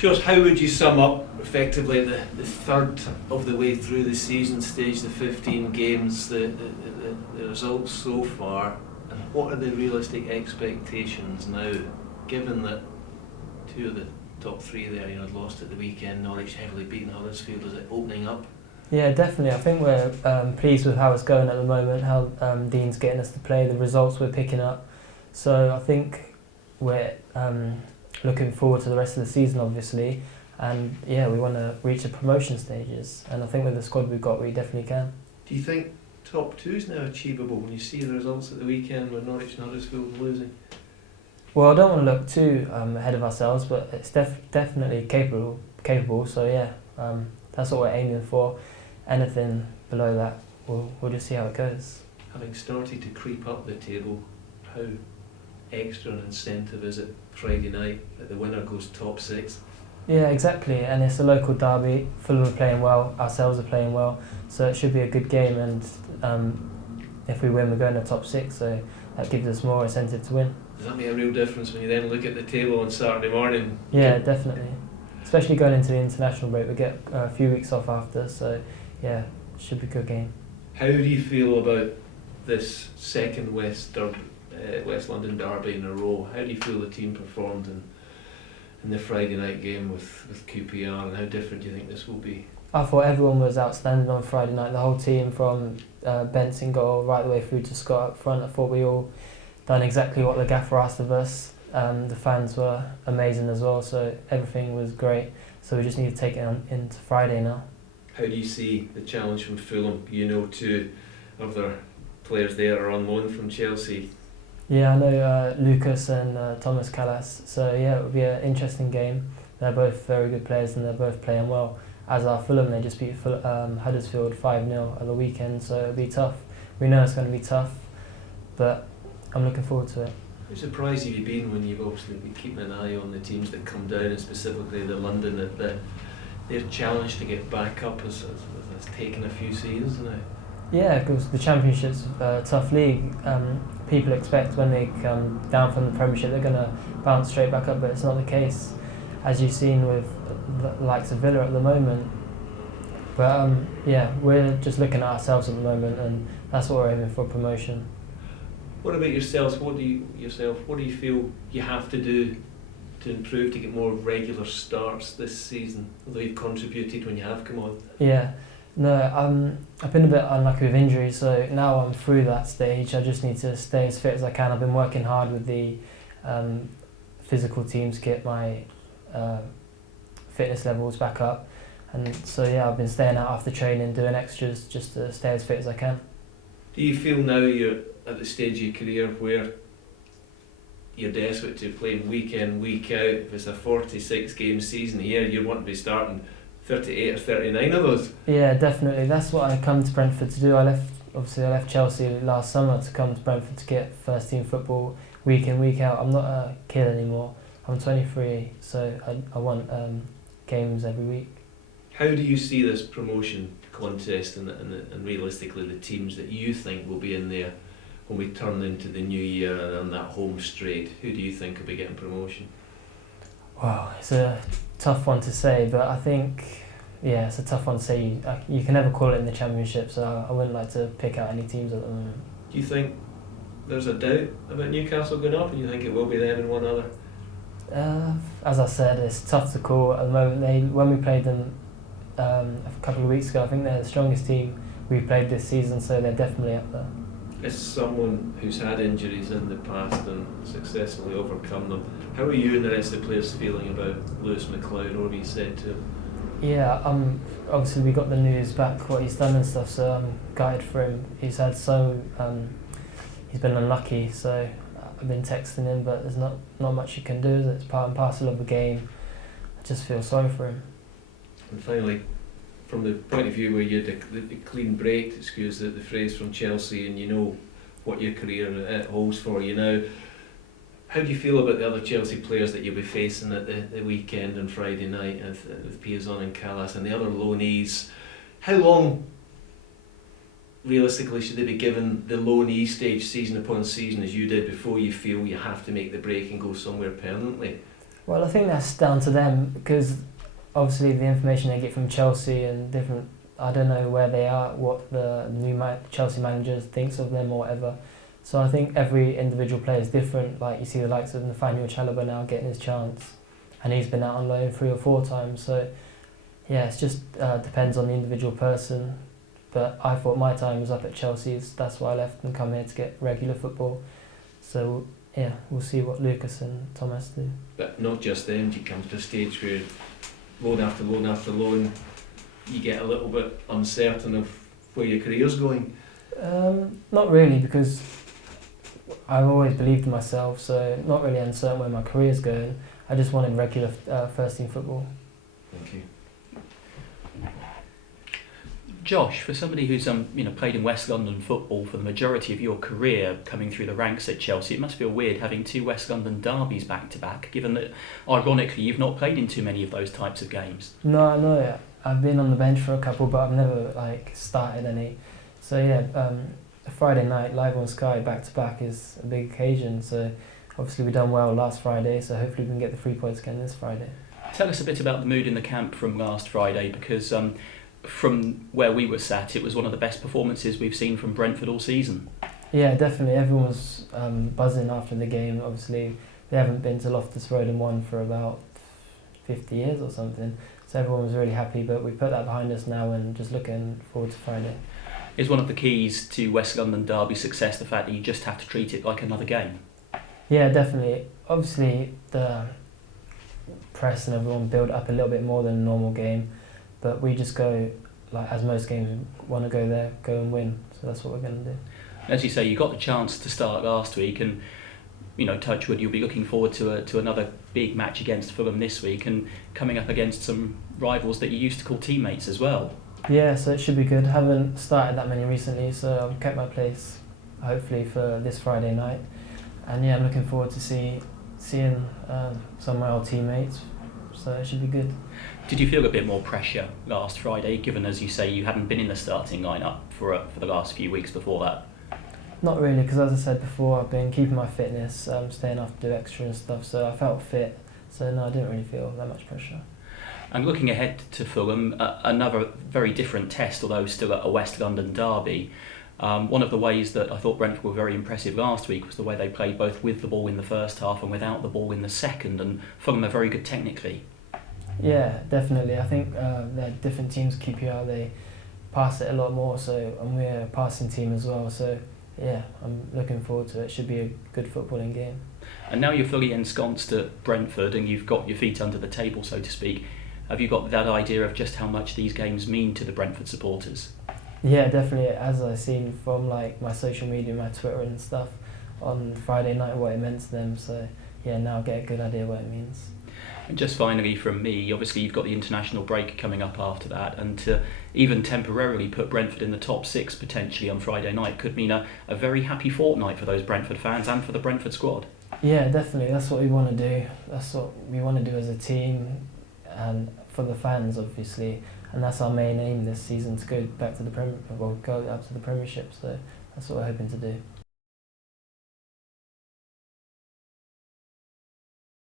Josh, how would you sum up effectively the third of the way through the season stage, the 15 games, the results so far, and what are the realistic expectations now, given that two of the top three there, had lost at the weekend, Norwich heavily beaten Huddersfield? Is it opening up? Yeah, definitely. I think we're pleased with how it's going at the moment, how Dean's getting us to play, the results we're picking up. So I think we're looking forward to the rest of the season, obviously. And yeah, we want to reach the promotion stages. And I think with the squad we've got, we definitely can. Do you think top two is now achievable when you see the results at the weekend with Norwich and Huddersfield losing? Well, I don't want to look too ahead of ourselves, but it's definitely capable. So yeah, that's what we're aiming for. Anything below that, we'll just see how it goes. Having started to creep up the table, how extra an incentive is it Friday night that the winner goes top six? Yeah, exactly, and it's a local derby. Fulham are playing well, ourselves are playing well, so it should be a good game, and if we win we're going to top six, so that gives us more incentive to win. Does that make a real difference when you then look at the table on Saturday morning? Yeah, definitely. Especially going into the international break, we get a few weeks off after, so yeah, it should be a good game. How do you feel about this second West London derby in a row? How do you feel the team performed in the Friday night game with QPR, and how different do you think this will be? I thought everyone was outstanding on Friday night, the whole team from Benson goal right the way through to Scott up front. I thought we all done exactly what the gaffer asked of us. The fans were amazing as well, so everything was great. So we just need to take it into Friday now. How do you see the challenge from Fulham? Two of their players there are on loan from Chelsea. Yeah, I know Lucas and Thomas Callas, so yeah, it will be an interesting game. They're both very good players and they're both playing well. As are Fulham, they just beat Huddersfield 5-0 at the weekend, so it'll be tough. We know it's going to be tough, but I'm looking forward to it. How surprised have you been when you've obviously been keeping an eye on the teams that come down, and specifically the London, that their challenge to get back up has taken a few seasons now? Yeah, because the Championship's a tough league. People expect when they come down from the Premiership they're going to bounce straight back up, but it's not the case, as you've seen with the likes of Villa at the moment. But yeah, we're just looking at ourselves at the moment, and that's what we're aiming for, promotion. What about yourselves? What do you feel you have to do to improve, to get more regular starts this season, although you've contributed when you have come on? Yeah, no, I've been a bit unlucky with injuries, so now I'm through that stage. I just need to stay as fit as I can. I've been working hard with the physical team to get my fitness levels back up, and so yeah, I've been staying out after training, doing extras just to stay as fit as I can. Do you feel now you're at the stage of your career where you're desperate to play week in, week out? If it's a 46 game season here, you want to be starting 38 or 39 of those? Yeah, definitely. That's what I come to Brentford to do. I left Chelsea last summer to come to Brentford to get first team football week in, week out. I'm not a kid anymore. I'm 23, so I want games every week. How do you see this promotion contest and realistically the teams that you think will be in there when we turn into the new year and on that home straight? Who do you think will be getting promotion? Wow, it's a tough one to say, but I think, yeah, it's a tough one to say. You can never call it in the Championship, so I wouldn't like to pick out any teams at the moment. Do you think there's a doubt about Newcastle going up, and you think it will be them and one other? As I said, it's tough to call at the moment. When we played them a couple of weeks ago, I think they're the strongest team we've played this season, so they're definitely up there. As someone who's had injuries in the past and successfully overcome them, how are you and the rest of the players feeling about Lewis McLeod? What have you said to him? Yeah, obviously we got the news back, what he's done and stuff, so I'm gutted for him. He's been unlucky, so I've been texting him, but there's not much you can do. It's part and parcel of the game. I just feel sorry for him. And finally, from the point of view where you had the clean break, excuse the phrase, from Chelsea, and you know what your career holds for you now, how do you feel about the other Chelsea players that you'll be facing at the weekend and Friday night with Piazon and Callas and the other loanees? How long realistically should they be given the loanee stage season upon season as you did before you feel you have to make the break and go somewhere permanently? Well, I think that's down to them because obviously the information they get from Chelsea and different, I don't know where they are, what the new Chelsea manager thinks of them or whatever. So I think every individual player is different. Like you see the likes of Nathaniel Chalobah now getting his chance, and he's been out on loan 3 or 4 times. So yeah, it's just depends on the individual person. But I thought my time was up at Chelsea. That's why I left and come here to get regular football. So yeah, we'll see what Lucas and Thomas do. But not just then, you come to a stage where loan after loan after loan, you get a little bit uncertain of where your career's going. Not really, because I've always believed in myself, so not really uncertain where my career's going. I just wanted regular first team football. Thank you. Josh, for somebody who's played in West London football for the majority of your career, coming through the ranks at Chelsea, it must feel weird having 2 West London derbies back to back, given that ironically you've not played in too many of those types of games. No, I've been on the bench for a couple, but I've never started any. So yeah, a Friday night live on Sky back to back is a big occasion. So obviously we done well last Friday, so hopefully we can get the 3 points again this Friday. Tell us a bit about the mood in the camp from last Friday, because from where we were sat, it was one of the best performances we've seen from Brentford all season. Yeah, definitely. Everyone was buzzing after the game. Obviously, they haven't been to Loftus Road and won for about 50 years or something. So everyone was really happy, but we put that behind us now and just looking forward to Friday. Is one of the keys to West London derby success the fact that you just have to treat it like another game? Yeah, definitely. Obviously, the press and everyone build up a little bit more than a normal game, but we just go, as most games, we want to go there, go and win. So that's what we're going to do. As you say, you got the chance to start last week, and touch wood, you'll be looking forward to another big match against Fulham this week, and coming up against some rivals that you used to call teammates as well. Yeah, so it should be good. Haven't started that many recently, so I've kept my place hopefully for this Friday night. And yeah, I'm looking forward to seeing some of my old teammates, so it should be good. Did you feel a bit more pressure last Friday, given, as you say, you hadn't been in the starting lineup for the last few weeks before that? Not really, because as I said before, I've been keeping my fitness, staying off to do extra and stuff, so I felt fit. So no, I didn't really feel that much pressure. And looking ahead to Fulham, another very different test, although still a West London derby. One of the ways that I thought Brentford were very impressive last week was the way they played both with the ball in the first half and without the ball in the second, and Fulham are very good technically. Yeah, definitely. I think they're different teams. QPR, they pass it a lot more, and we're a passing team as well. So yeah, I'm looking forward to it. It should be a good footballing game. And now you're fully ensconced at Brentford and you've got your feet under the table, so to speak. Have you got that idea of just how much these games mean to the Brentford supporters? Yeah, definitely. As I've seen from my social media, my Twitter and stuff on Friday night, what it meant to them. So yeah, now I get a good idea what it means. And just finally from me, obviously you've got the international break coming up after that, and to even temporarily put Brentford in the top 6 potentially on Friday night could mean a very happy fortnight for those Brentford fans and for the Brentford squad. Yeah, definitely. That's what we want to do. That's what we want to do as a team, and for the fans, obviously. And that's our main aim this season, to go back to the go up to the Premiership. So that's what we're hoping to do.